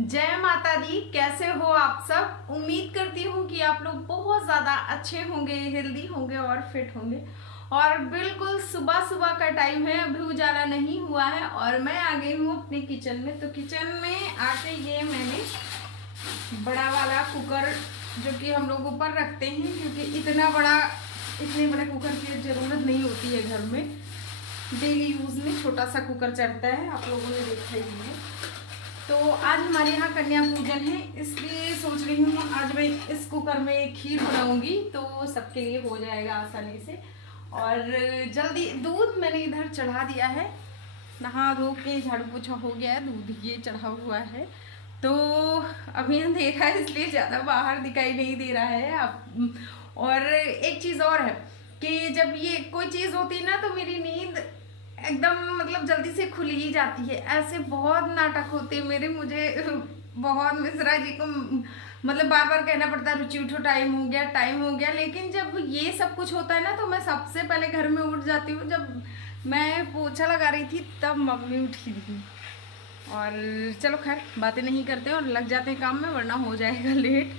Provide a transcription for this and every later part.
जय माता दी। कैसे हो आप सब? उम्मीद करती हूँ कि आप लोग बहुत ज़्यादा अच्छे होंगे, हेल्दी होंगे और फिट होंगे। और बिल्कुल सुबह सुबह का टाइम है, अभी उजाला नहीं हुआ है और मैं आ गई हूँ अपने किचन में। तो किचन में आके ये मैंने बड़ा वाला कुकर, जो कि हम लोग ऊपर रखते हैं क्योंकि इतने बड़े कुकर की ज़रूरत नहीं होती है घर में। डेली यूज़ में छोटा सा कुकर चलता है, आप लोगों ने देखा ही है। तो आज हमारे यहाँ कन्या पूजन है, इसलिए सोच रही हूँ आज मैं इस कुकर में खीर बनाऊंगी तो सबके लिए हो जाएगा आसानी से। और जल्दी दूध मैंने इधर चढ़ा दिया है, नहा धो के झाड़ू पोछा हो गया है, दूध ये चढ़ा हुआ है। तो अभी अंधेरा है इसलिए ज़्यादा बाहर दिखाई नहीं दे रहा है आप। और एक चीज़ और है कि जब ये कोई चीज़ होती है ना तो मेरी नींद एकदम मतलब जल्दी से खुल ही जाती है। ऐसे बहुत नाटक होते हैं मेरे, मुझे बहुत मिश्रा जी को मतलब बार बार कहना पड़ता है रुचि उठो, टाइम हो गया टाइम हो गया। लेकिन जब ये सब कुछ होता है ना तो मैं सबसे पहले घर में उठ जाती हूँ। जब मैं पोछा लगा रही थी तब मम्मी उठी थी। और चलो खैर बातें नहीं करते और लग जाते हैं काम में, वरना हो जाएगा लेट।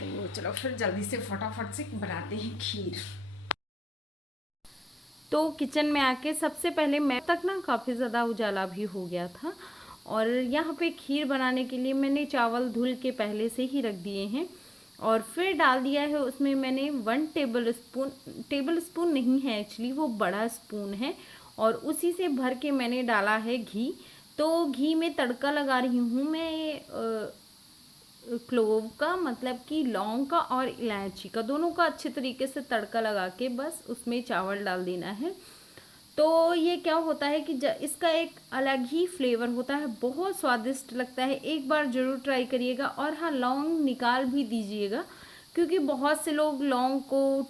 तो चलो फिर जल्दी से फटाफट से बनाते हैं खीर। तो किचन में आके सबसे पहले मैं तक ना काफ़ी ज़्यादा उजाला भी हो गया था। और यहाँ पे खीर बनाने के लिए मैंने चावल धुल के पहले से ही रख दिए हैं और फिर डाल दिया है उसमें मैंने 1 टेबल स्पून नहीं है एक्चुअली, वो बड़ा स्पून है। और उसी से भर के मैंने डाला है घी। तो घी में तड़का लगा रही हूँ मैं क्लोव का, मतलब कि लौंग का और इलायची का, दोनों का अच्छे तरीके से तड़का लगा के बस उसमें चावल डाल देना है। तो ये क्या होता है कि इसका एक अलग ही फ्लेवर होता है, बहुत स्वादिष्ट लगता है। एक बार ज़रूर ट्राई करिएगा। और हाँ, लौंग निकाल भी दीजिएगा क्योंकि बहुत से लोग लौंग को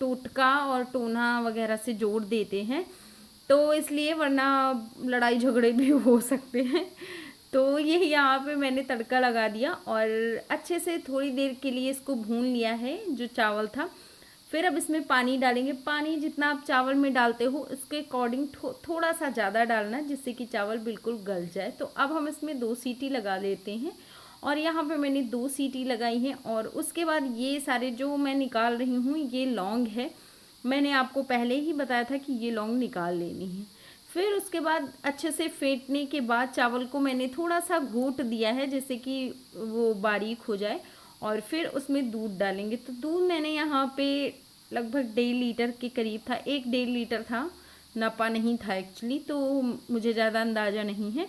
टोटका और टोना वगैरह से जोड़ देते हैं, तो इसलिए वरना लड़ाई झगड़े भी हो सकते हैं। तो ये यहाँ पे मैंने तड़का लगा दिया और अच्छे से थोड़ी देर के लिए इसको भून लिया है जो चावल था। फिर अब इसमें पानी डालेंगे। पानी जितना आप चावल में डालते हो उसके अकॉर्डिंग थोड़ा सा ज़्यादा डालना, जिससे कि चावल बिल्कुल गल जाए। तो अब हम इसमें 2 सीटी लगा लेते हैं और यहाँ पे मैंने 2 सीटी लगाई हैं। और उसके बाद ये सारे जो मैं निकाल रही हूँ, ये लौंग है, मैंने आपको पहले ही बताया था कि ये लौंग निकाल लेनी है। फिर उसके बाद अच्छे से फेंटने के बाद चावल को मैंने थोड़ा सा घोट दिया है जिससे कि वो बारीक हो जाए। और फिर उसमें दूध डालेंगे। तो दूध मैंने यहाँ पे लगभग 1.5 लीटर के करीब था, 1-1.5 लीटर था, नपा नहीं था एक्चुअली, तो मुझे ज़्यादा अंदाज़ा नहीं है।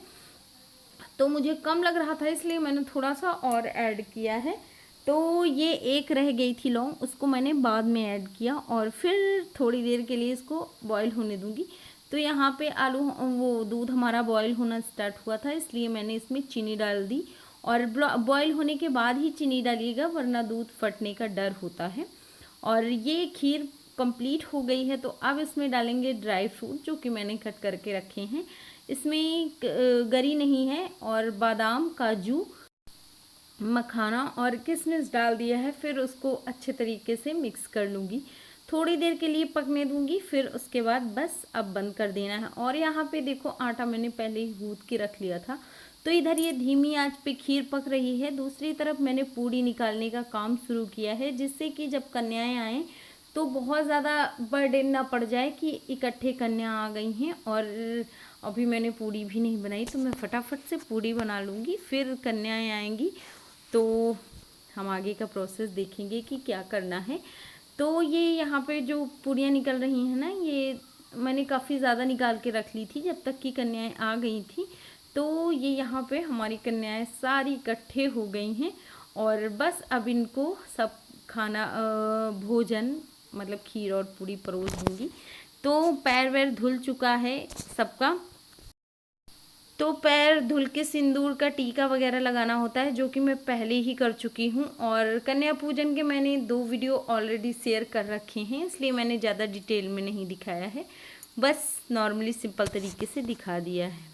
तो मुझे कम लग रहा था इसलिए मैंने थोड़ा सा और ऐड किया है। तो ये एक रह गई थी लौंग, उसको मैंने बाद में ऐड किया और फिर थोड़ी देर के लिए इसको बॉईल होने दूंगी। तो यहाँ पे वो दूध हमारा बॉईल होना स्टार्ट हुआ था, इसलिए मैंने इसमें चीनी डाल दी। और बॉईल होने के बाद ही चीनी डालिएगा वरना दूध फटने का डर होता है। और ये खीर कंप्लीट हो गई है। तो अब इसमें डालेंगे ड्राई फ्रूट जो कि मैंने कट करके रखे हैं। इसमें गरी नहीं है और बादाम, काजू, मखाना और किशमिश डाल दिया है। फिर उसको अच्छे तरीके से मिक्स कर लूँगी, थोड़ी देर के लिए पकने दूंगी। फिर उसके बाद बस अब बंद कर देना है। और यहाँ पे देखो आटा मैंने पहले ही गूंथ के रख लिया था। तो इधर ये धीमी आंच पे खीर पक रही है, दूसरी तरफ मैंने पूड़ी निकालने का काम शुरू किया है, जिससे कि जब कन्याएं आएँ तो बहुत ज़्यादा बर्डन ना पड़ जाए कि इकट्ठे कन्या आ गई हैं। और अभी मैंने पूड़ी भी नहीं बनाई, तो मैं फटाफट से पूड़ी बना लूँगी, फिर कन्याएं आएंगी तो हम आगे का प्रोसेस देखेंगे कि क्या करना है। तो ये यहाँ पे जो पूड़ियाँ निकल रही हैं ना, ये मैंने काफ़ी ज़्यादा निकाल के रख ली थी जब तक कि कन्याएं आ गई थी। तो ये यहाँ पे हमारी कन्याएं सारी इकट्ठे हो गई हैं और बस अब इनको सब खाना भोजन मतलब खीर और पूड़ी परोस दूँगी। तो पैर वैर धुल चुका है सबका। तो पैर धुल के सिंदूर का टीका वगैरह लगाना होता है, जो कि मैं पहले ही कर चुकी हूँ। और कन्या पूजन के मैंने 2 वीडियो ऑलरेडी शेयर कर रखे हैं, इसलिए मैंने ज़्यादा डिटेल में नहीं दिखाया है, बस नॉर्मली सिंपल तरीके से दिखा दिया है।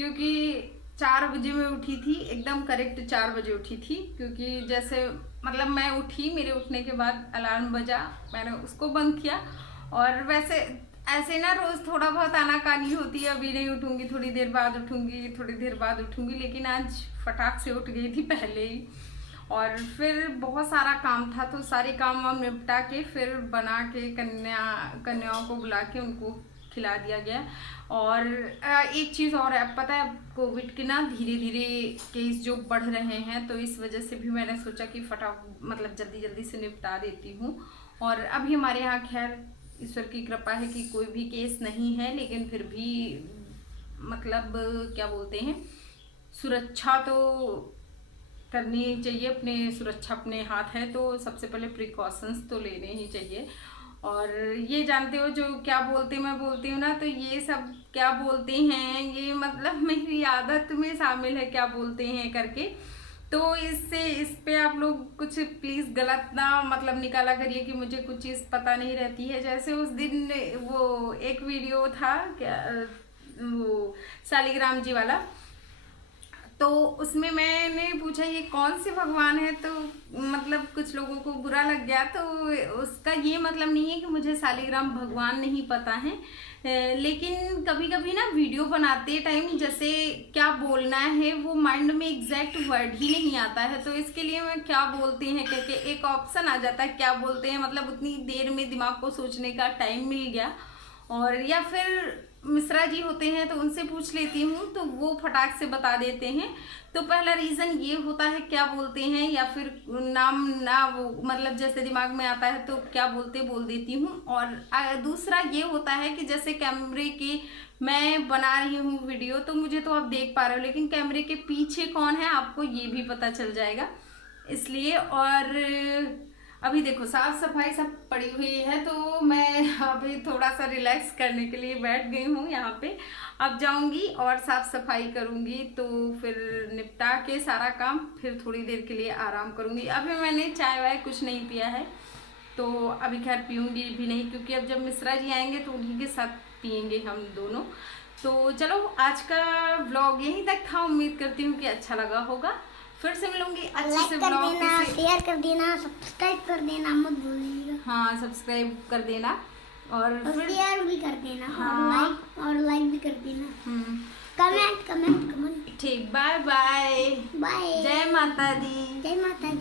क्योंकि 4 बजे मैं उठी थी, एकदम करेक्ट 4 बजे उठी थी। क्योंकि जैसे मतलब मैं उठी, मेरे उठने के बाद अलार्म बजा, मैंने उसको बंद किया। और वैसे ऐसे ना रोज थोड़ा बहुत आनाकानी होती है, अभी नहीं उठूंगी, थोड़ी देर बाद उठूंगी, थोड़ी देर बाद उठूंगी, लेकिन आज फटाक से उठ गई थी पहले ही। और फिर बहुत सारा काम था, तो सारे काम वाम निपटा के फिर बना के कन्याओं को बुला के उनको खिला दिया गया। और एक चीज़ और है, पता है कोविड के ना धीरे धीरे केस जो बढ़ रहे हैं, तो इस वजह से भी मैंने सोचा कि मतलब जल्दी जल्दी से निपटा देती हूँ। और अभी हमारे यहाँ खैर ईश्वर की कृपा है कि कोई भी केस नहीं है, लेकिन फिर भी मतलब क्या बोलते हैं, सुरक्षा तो करनी चाहिए, अपने सुरक्षा अपने हाथ है, तो सबसे पहले प्रिकॉशंस तो लेने ही चाहिए। और ये जानते हो जो क्या बोलते मैं बोलती हूँ ना, तो ये सब क्या बोलते हैं, ये मतलब मेरी आदत में शामिल है क्या बोलते हैं करके। तो इस पे आप लोग कुछ प्लीज़ गलत ना मतलब निकाला करिए कि मुझे कुछ चीज़ पता नहीं रहती है। जैसे उस दिन वो एक वीडियो था क्या, वो शालिग्राम जी वाला, तो उसमें मैंने पूछा ये कौन से भगवान है, तो मतलब कुछ लोगों को बुरा लग गया। तो उसका ये मतलब नहीं है कि मुझे शालिग्राम भगवान नहीं पता है, लेकिन कभी कभी ना वीडियो बनाते टाइम जैसे क्या बोलना है वो माइंड में एग्जैक्ट वर्ड ही नहीं आता है, तो इसके लिए मैं क्या बोलते हैं करके एक ऑप्शन आ जाता है, क्या बोलते हैं, मतलब उतनी देर में दिमाग को सोचने का टाइम मिल गया। और या फिर मिश्रा जी होते हैं तो उनसे पूछ लेती हूँ, तो वो फटाक से बता देते हैं। तो पहला रीज़न ये होता है क्या बोलते हैं, या फिर नाम ना वो मतलब जैसे दिमाग में आता है तो क्या बोलते बोल देती हूँ। और दूसरा ये होता है कि जैसे कैमरे के मैं बना रही हूँ वीडियो, तो मुझे तो आप देख पा रहे हो, लेकिन कैमरे के पीछे कौन है आपको ये भी पता चल जाएगा, इसलिए। और अभी देखो साफ सफाई सब पड़ी हुई है, तो मैं अभी थोड़ा सा रिलैक्स करने के लिए बैठ गई हूँ यहाँ पे। अब जाऊंगी और साफ सफाई करूंगी, तो फिर निपटा के सारा काम फिर थोड़ी देर के लिए आराम करूंगी। अभी मैंने चाय वाय कुछ नहीं पिया है, तो अभी खैर पीऊँगी भी नहीं, क्योंकि अब जब मिश्रा जी आएंगे तो उन्हीं के साथ पियेंगे हम दोनों। तो चलो आज का व्लॉग यहीं तक था, उम्मीद करती हूँ कि अच्छा लगा होगा। फिर से मिलूंगी अच्छे से व्लॉग के साथ। शेयर कर देना, सब्सक्राइब कर देना मत भूलिएगा। हाँ सब्सक्राइब कर देना और फिर शेयर भी कर देना। हाँ और लाइक भी कर देना। कमेंट। ठीक, बाय बाय। बाय। जय माता दी। जय माता दी।